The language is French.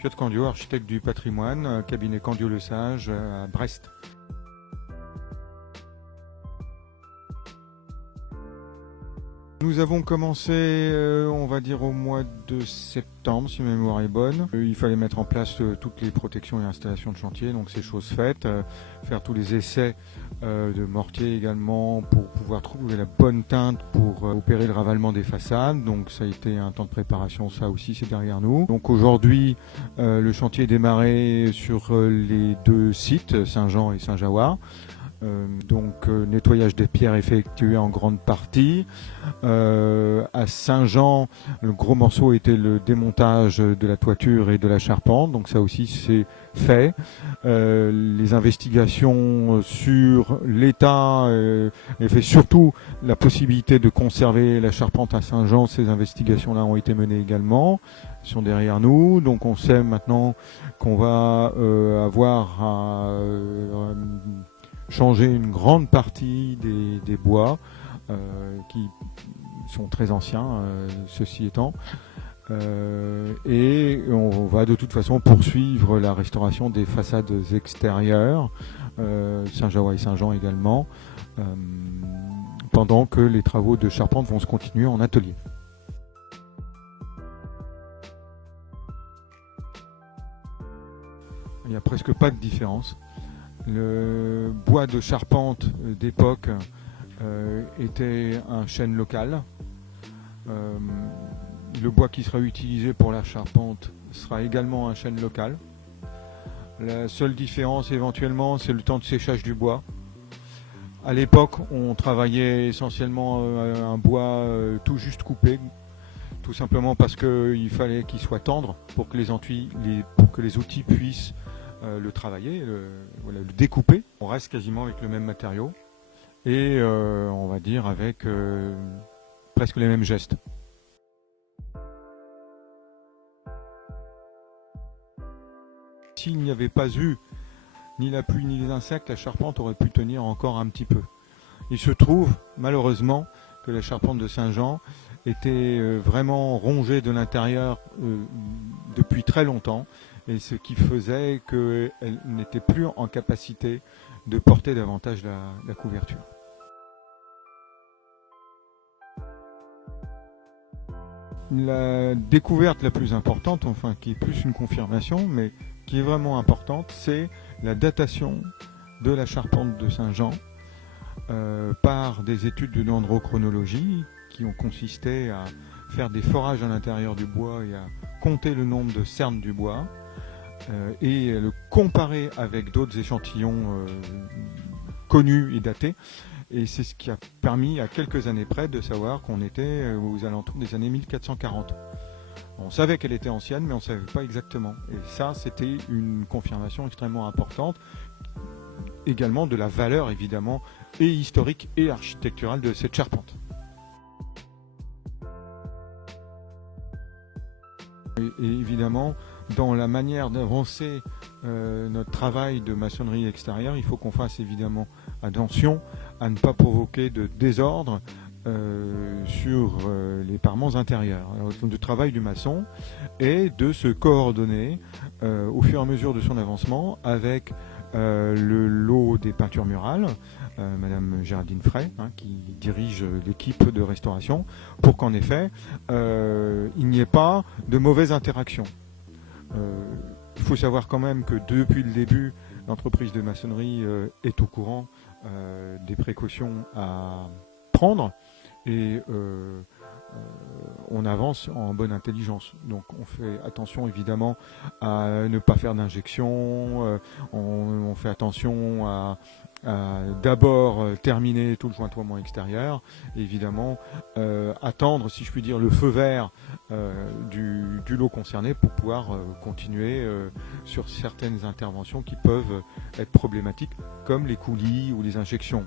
Piotr Candio, architecte du patrimoine, cabinet Candio-Lesage à Brest. Nous avons commencé, on va dire, au mois de septembre, si ma mémoire est bonne. Il fallait mettre en place toutes les protections et installations de chantier, donc c'est chose faite. Faire tous les essais de mortier également pour pouvoir trouver la bonne teinte pour opérer le ravalement des façades. Donc ça a été un temps de préparation, ça aussi c'est derrière nous. Donc aujourd'hui, le chantier est démarré sur les deux sites, Saint-Jean et Saint-Jaouard. Nettoyage des pierres effectué en grande partie. À Saint-Jean, le gros morceau était le démontage de la toiture et de la charpente, donc ça aussi c'est fait. Les investigations sur l'état et fait surtout la possibilité de conserver la charpente à Saint-Jean, ces investigations-là ont été menées également, sont derrière nous, donc on sait maintenant qu'on va avoir à changer une grande partie des bois qui sont très anciens, ceci étant. Et on va de toute façon poursuivre la restauration des façades extérieures, Saint-Jaouard et Saint-Jean également, pendant que les travaux de charpente vont se continuer en atelier. Il n'y a presque pas de différence. Le bois de charpente d'époque était un chêne local. Le bois qui sera utilisé pour la charpente sera également un chêne local. La seule différence éventuellement, c'est le temps de séchage du bois. À l'époque, on travaillait essentiellement un bois tout juste coupé, tout simplement parce qu'il fallait qu'il soit tendre pour que les outils puissent le travailler, le découper. On reste quasiment avec le même matériau et on va dire avec presque les mêmes gestes. S'il n'y avait pas eu ni la pluie ni les insectes, la charpente aurait pu tenir encore un petit peu. Il se trouve malheureusement que la charpente de Saint-Jean était vraiment rongée de l'intérieur depuis très longtemps, et ce qui faisait qu'elle n'était plus en capacité de porter davantage la couverture. La découverte la plus importante, enfin qui est plus une confirmation, mais qui est vraiment importante, c'est la datation de la charpente de Saint-Jean par des études de dendrochronologie qui ont consisté à faire des forages à l'intérieur du bois et à compter le nombre de cernes du bois et le comparer avec d'autres échantillons connus et datés. Et c'est ce qui a permis, à quelques années près, de savoir qu'on était aux alentours des années 1440. On savait qu'elle était ancienne, mais on ne savait pas exactement. Et ça, c'était une confirmation extrêmement importante, également de la valeur, évidemment, et historique et architecturale de cette charpente. Et évidemment, dans la manière d'avancer notre travail de maçonnerie extérieure, il faut qu'on fasse évidemment attention à ne pas provoquer de désordre sur les parements intérieurs. Alors, le travail du maçon est de se coordonner au fur et à mesure de son avancement avec le lot des peintures murales, Madame Géraldine Frey, qui dirige l'équipe de restauration, pour qu'en effet il n'y ait pas de mauvaise interaction. Il faut savoir quand même que depuis le début, l'entreprise de maçonnerie est au courant des précautions à prendre et on avance en bonne intelligence. Donc on fait attention évidemment à ne pas faire d'injection, on fait attention à d'abord terminer tout le jointoiement extérieur, et évidemment attendre, si je puis dire, le feu vert du lot concerné pour pouvoir continuer sur certaines interventions qui peuvent être problématiques, comme les coulis ou les injections.